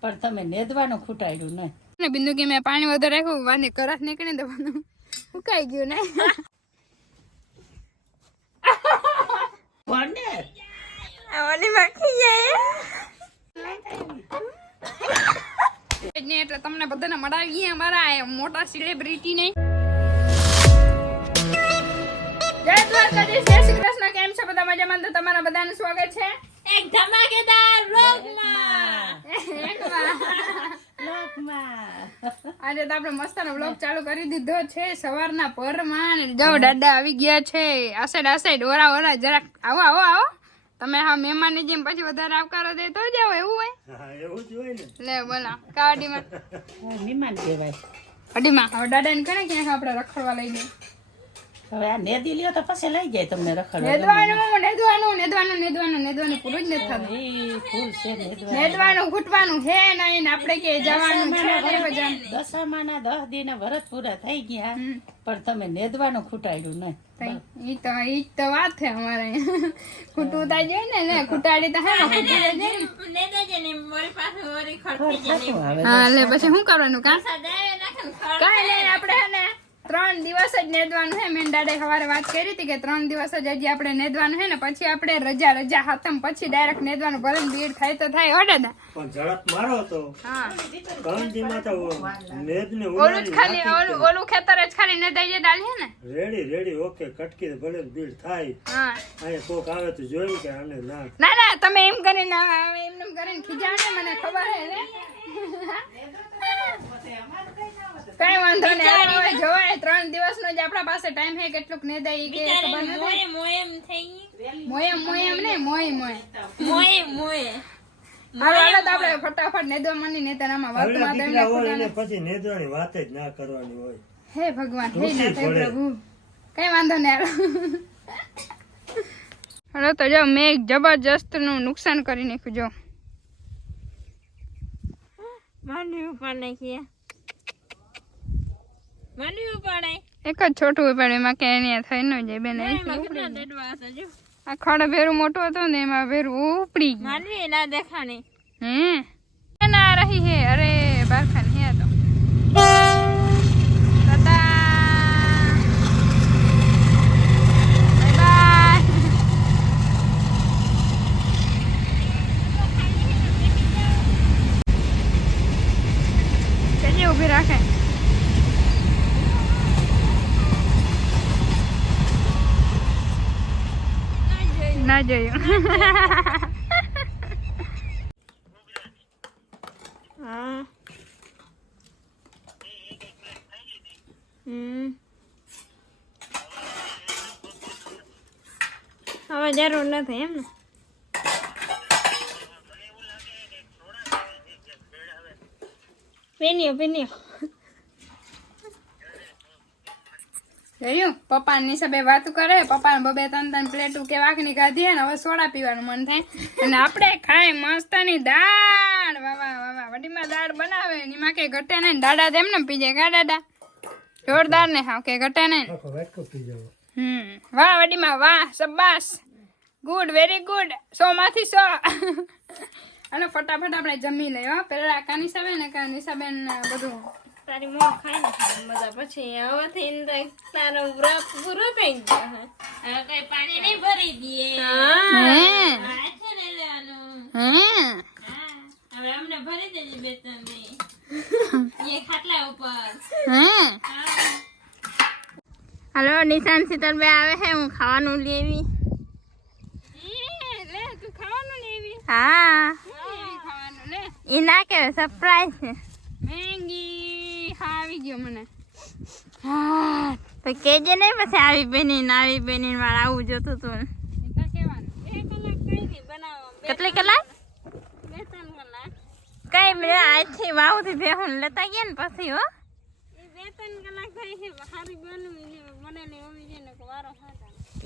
પણ તમે નેદવાનું ખૂટાડ્યું નહીં ને બિંદુ કે મેં પાણી વધારે રાખ્યું વાને કરાસ નીકળીને દવાનું ઉકાઈ ગયું ને કોને ઓલી માખી જાય એટલે તમને બધાને મળાવીએ અમારા મોટા સેલિબ્રિટી ને જય દ્વારકાધીશ, જય શ્રી કૃષ્ણ. કેમ છો બધા? મજામાં? તો તમારા બધાનું સ્વાગત છે એક ધમાકેદાર વ્લોગમાં. આજે તો આપણે મસ્તનો વ્લોગ ચાલુ કરી દીધો છે સવારના પરમાં. જો દાદા આવી ગયા છે આસાઈડ ઓરા જરાક આવો આવો આવો. તમે હા મહેમાનની જેમ પછી વધારે આવકારો દે તો જાવ, એવું હોય? હા એવું જ હોય ને. લે બોલા કાડીમાં મહેમાન કહેવાય. અડીમાં હવે દાદાને કને ક્યાંક આપણે રખડવા લઈ જઈએ. હવે આ નેદી લ્યો તો પછી લઈ જાય તમને રખડવા. નેદવાનું પૂરું જ નથી થતું. એ ફૂલ છે નેદવાનું ઘૂંટવાનું હે નહીં. આપણે કે જવાનું છે દશામાના 10 દિને વ્રત પૂરા થઈ ગયા પણ તમે નેદવાનું ખૂટાડ્યું નહીં. ઈ તો વાત છે અમારે. ખૂટવું થાય જાય ને ખૂટાડી તો હા લે પછી શું કરવાનું કાઈ નહીં. આપણે હે ને 3 દિવસ જ નેદવાનું હે. મેં દાડે સવારે વાત કરી હતી કે 3 દિવસ જ હજી આપણે નેદવાનું હે ને પછી આપણે રજા હાથમ પછી ડાયરેક્ટ નેદવાનું. ભલે ભીડ થાય તો થાય હો દાદા, પણ ઝડપ મારો તો હા કાંજીમાં તો નેદને ઓલું જ ખાલી ઓલું ખેતર જ ખાલી નેદાઈ જાય ડાલી હે ને રેડી ઓકે કટકી ભલે ભીડ થાય. હા અહીંયા કોક આવે તો જોયું કે આને ના ના તમે એમ કરીને ખીજાવ ને, મને ખબર હે ને. કઈ વાંધો નહીં, જોવાય 3 દિવસનો જ આપણા પાસે ટાઈમ હે. કેટલુંક નેદાઈ કે ખબર નથી. મોય હાલો તો આપણે ફટાફટ નેદવા માંડી. નેતરામાં વાતમાં દીકરા હોય એને પછી નેદવાની વાત જ ના કરવાની હોય. હે ભગવાન, હે નાથ પ્રભુ, કઈ વાંધો નહીં. હાલો તો જો મેં એક જબરજસ્ત નું નુકસાન કરી નાખ્યું. જો માંડવી ઉપર નાખીએ, એક જ છોટું ઉપાડ્યું એમાં કે એની થઈ ન જાય બેન. આ ખડ ભેરું મોટું હતું ને એમાં ભેરું ઉપડી ગયું. ના દેખાણી ના રહી હે. અરે બારખાન હે તો ઉભી રાખે ના જોયું. હવે જરૂર નથી એમ ને. પીનીઓ જોયું પપ્પા ની હિસાબે વાતું કરે. પપ્પા ને 2-3 પ્લેટું કે વાઘની ખાધી હે ને હવે સોડા પીવાનું મન થાય. અને આપણે ખાય મસ્તની દાળ. વાવા વડીમાં દાળ બનાવે એમાં કઈ ઘટે નહીં. દાડા તેમ ને પી જાય. કા દાદા જોરદાર ને હા કે ઘટે નહીં. વાહ વડીમાં વાહ, શબાશ, ગુડ, વેરી ગુડ, 100 માંથી 100. અને ફટાફટ આપણે જમી લઈએ. પેલા કાનિસાબેન ને કાનિસાબેન બધું તારી મોં ખાઈ ને મજા. પછી હવેથી તારો વ્રત પૂરો થઈ ગયો. હવે કઈ પાણી નહીં ભરી દઈએ. હવે અમને ભરી દેજે 2-3 ખાટલા ઉપર. હાલો નિશાન શીતલબે આવે છે. હું ખાવાનું લેવી. લે તું ખાવાનું લેવી? હા ખાવાનું લે. એ ના કહેવાય, સરપ્રાઈઝ છે. મેંગી આવી ગયો મને. હા તો કેજે નહીં પછી આવી બેની મારે આવું જોતું તું. કેટલી કલાક? 2-3 કલાક. કઈ આજથી વાવથી ભેહું લેતા ગયા ને પછી હો 2-3 કલાક થઈ છે. હારી બનેલી હોવી ને વારો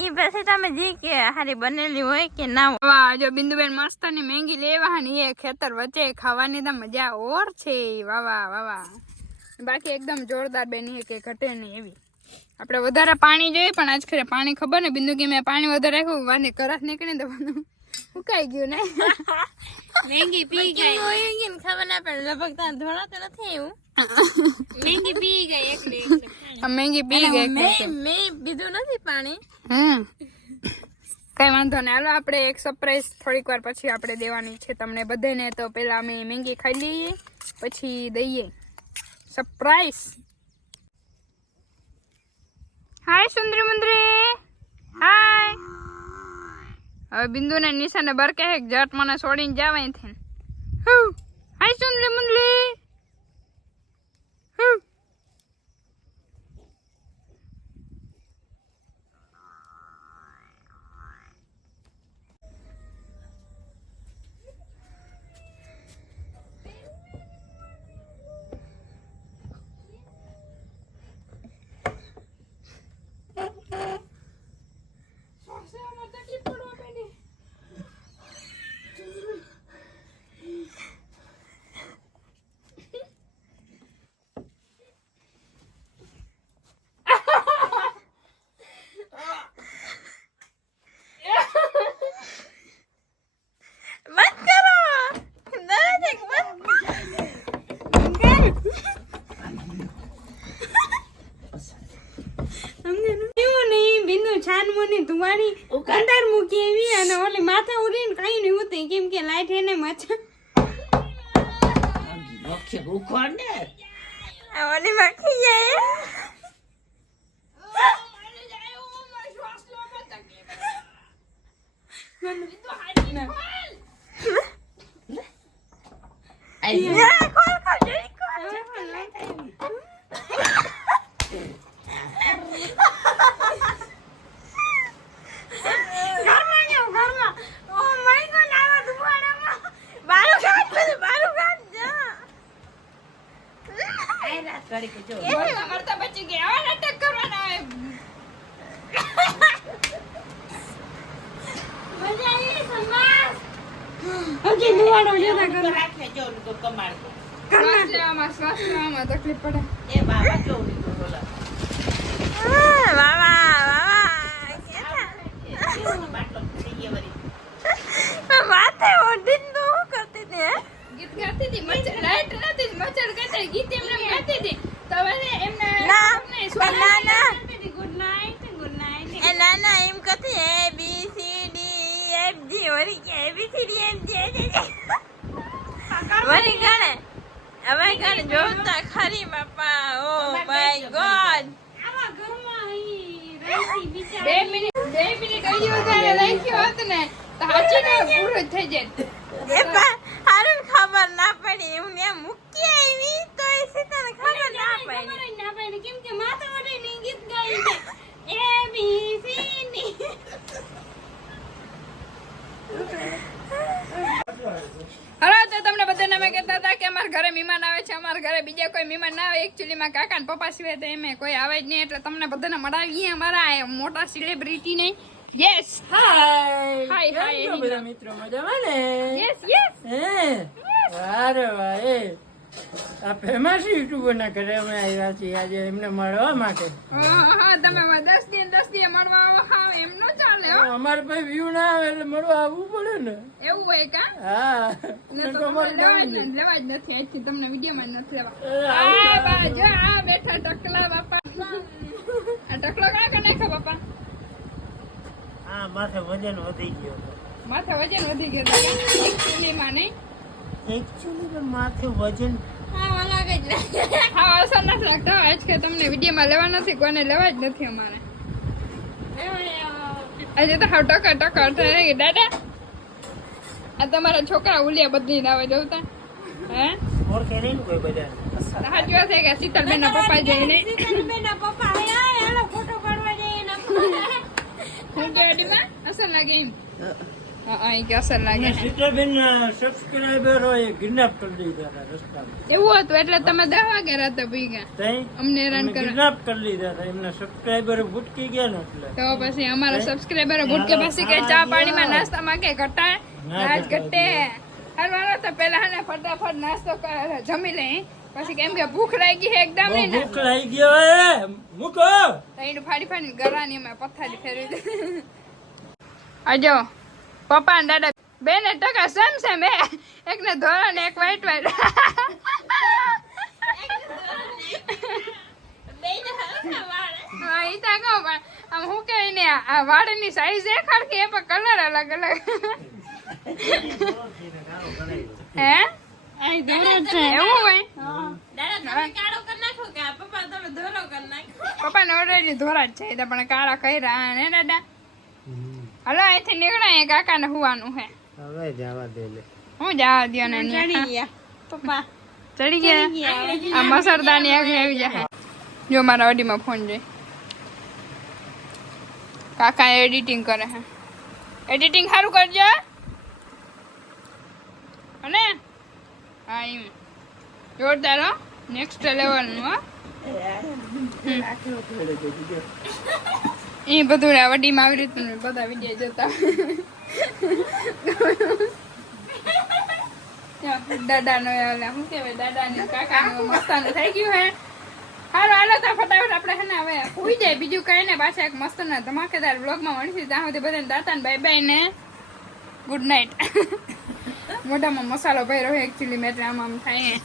ઈ પછી તમે જી કે હારી બનેલી હોય કે ના હોય. વાહ જો બિંદુબેન મસ્ત ની મેંગી લેવાની એ ખેતર વચ્ચે ખાવાની તો મજા ઓર છે. વાવા બાકી એકદમ જોરદાર બેની કે ઘટે નહીં એવી. આપણે વધારે પાણી જોઈએ પણ આજ ખરે પાણી ખબર ને બિંદુ કે મેં પાણી વધારે રાખ્યું વાને કરાસ નીકળી દવાનું. ઉકાઈ ગયું ને મેંગી પી ગઈ ને ખબર ના પડે લગભગ તાર ધોળા તો નથી એવું મેંગી પી ગઈ એકલી મેંગી પી ગઈ મેં પીધું નથી પાણી કઈ વાંધો નહીં હાલો આપણે એક સરપ્રાઈઝ થોડીક વાર પછી આપણે દેવાની છે તમને બધાને તો પેલા અમે મેંગી ખાઈ લઈએ પછી દઈએ સરપ્રાઈઝ હાય સુંદરી મુંદરી હાય હવે બિંદુ ને નિશાને બર કહે જટ મને છોડીને જાવ અહીંથી હાય સુંદરી મુંદરી તમારી અંદર મૂકી એવી અને ઓલી માથે ઉડીને કઈ નહીં ઉતરી કેમ કે લાઈટ એને મચ્છર ઓલી માખી જાય તકલીફ પડે માથે ઓઢીને તો શું કરતી હતી ગીત ગાતી હતી મચ્છર લાઈટ નથી મચ્છર ગાતા ગીત એમને ગાતી હતી તો હવે એમને ના ગુડ નાઈટ એ ના એમ કથી A B C D F G વરી કે A B C D F G વરી ગાણે હવે ગાણે જોતા ખરી બાપા ઓ માય ગોડ આવા ઘરમાં ઈ રહી બિચારી 2 મિનિટ કહી વધારે રાખ્યો હોત ને તો હાચી ને પૂરો થઈ જાય એ પણ હારું ખબર ના પડી હું ને મૂકી આવી તો એ સીતાને ખબર ના પડી કેમ કે માથા વડે ગીત ગાઈ છે એ બી સી ડી હલો તો તમને બધાને મેં કહેતા હતા કે અમારા ઘરે મહેમાન આવે છે અમારા ઘરે બીજા કોઈ મહેમાન ના આવે એકચ્યુઅલી માં કાકા ને પપ્પા સિવાય તો એમે કોઈ આવે જ નહીં એટલે તમને બધાને મળાવીએ અમારા મોટા સેલિબ્રિટી ને યસ હાય બધા મિત્રો મજામાં ને યસ વારે વારે આ ફેમસ યુટ્યુબર ના ઘરે અમે આવ્યા છીએ આજે એમને મળવા માટે હા તમે 10 દિન મળવા આવો એમ નો ચાલે હો અમારે પાસે વ્યૂ ના આવે એટલે મળવા આવવું પડે ને એવું હોય કા હા લેવા જ નથી આજથી તમને વિડીયોમાં નથી લેવા જો આ બેઠા ટકલા બાપા આ ટકલો કાકા નાખો બાપા હા માથે વજન વધી ગયો એકચ્યુઅલી માં નહીં એકચ્યુઅલી માથે વજન અસર નથી લાગતો આજ કે તમને વિડીયોમાં લેવા નથી કોઈને લેવા જ નથી અમારે આજે તો હાવ ટકા થાય દાદા આ તમારા છોકરા ઉલિયા બદલી આવે જવતા હે ઓર કે નહીં કોઈ બધા સાચી વાત છે કે શીતલબેન ના પપ્પા જઈને ફોટો પાડવા જઈને હું ગાડીમાં અસર લાગે એમ હા કે અસર લાગે શીતલબેન સબસ્ક્રાઇબર હોય કિડનેપ કરી દીધા રસ્તામાં એવું હતું એટલે તમે 10 વાગે રાતે ભીગા અમને હેરાન કરો કિડનેપ કરી લીધા હતા એમના સબસ્ક્રાઇબર ભૂટકી ગયા ને એટલે તો પછી અમારા સબસ્ક્રાઇબર ભૂટકે પછી કે ચા પાણીમાં નાસ્તામાં કે ઘટાય નાચ ઘટે હાલવાનો તો પેલા હને ફટાફટ નાસ્તો જમી લે પછી કેમ કે ભૂખ લાગી છે એકદમ ને ભૂખ લાગી ગયો હે મૂકો તો એનું ફાડી ગરાની અમે પથારી ફેરવી દે આજો પપ્પા અને દાદા બેને ટકા સેમ સેમ હે, એકને ધોળા ને એક વ્હાઈટ વ્હાઈટ. હા ઈ તો કહું પણ આમ હું કે ને આ વાળની સાઈઝ એક હરખી પણ કલર અલગ અલગ. હે આઈ ધોળો જ છે. એવું હોય? હા પપ્પા ને ઓલરેડી ધોળા જ છે, એ તો પણ કાળા કર્યા ને દાદા. હલો અહીંથી નીકળાય કાકા ને હુવાનું હે. હવે જવા દે લે. હું જવા દો ને પપ્પા ચડી ગયા. આ મસરદાની આગળ આવી જાય. જો મારા અડીમાં ફોન જોઈ કાકા એડિટિંગ કરે હે. એડિટિંગ સારું કરજો અને હા એમ જોરદાર હો, નેક્સ્ટ લેવલ નું હો. એ બધું વડીમાં આવી રીતનું બધા વિડીયો જોતા. દાદાનો શું કહેવાય, દાદાને કાકાનું મસ્તાનું થઈ ગયું હે. હાલો હાલો તો ફટાફટ આપણે હે ને હવે સુઈ જાય, બીજું કઈ ને પાછા એક મસ્ત ના ધમાકેદાર બ્લોગમાં મળીશું. ત્યાં સુધી બધાને દાતાને બાય બાય ને ગુડ નાઇટ. મોઢામાં મસાલો ભર્યો હોય એકચ્યુઅલી મેં એટલે આમ થાય.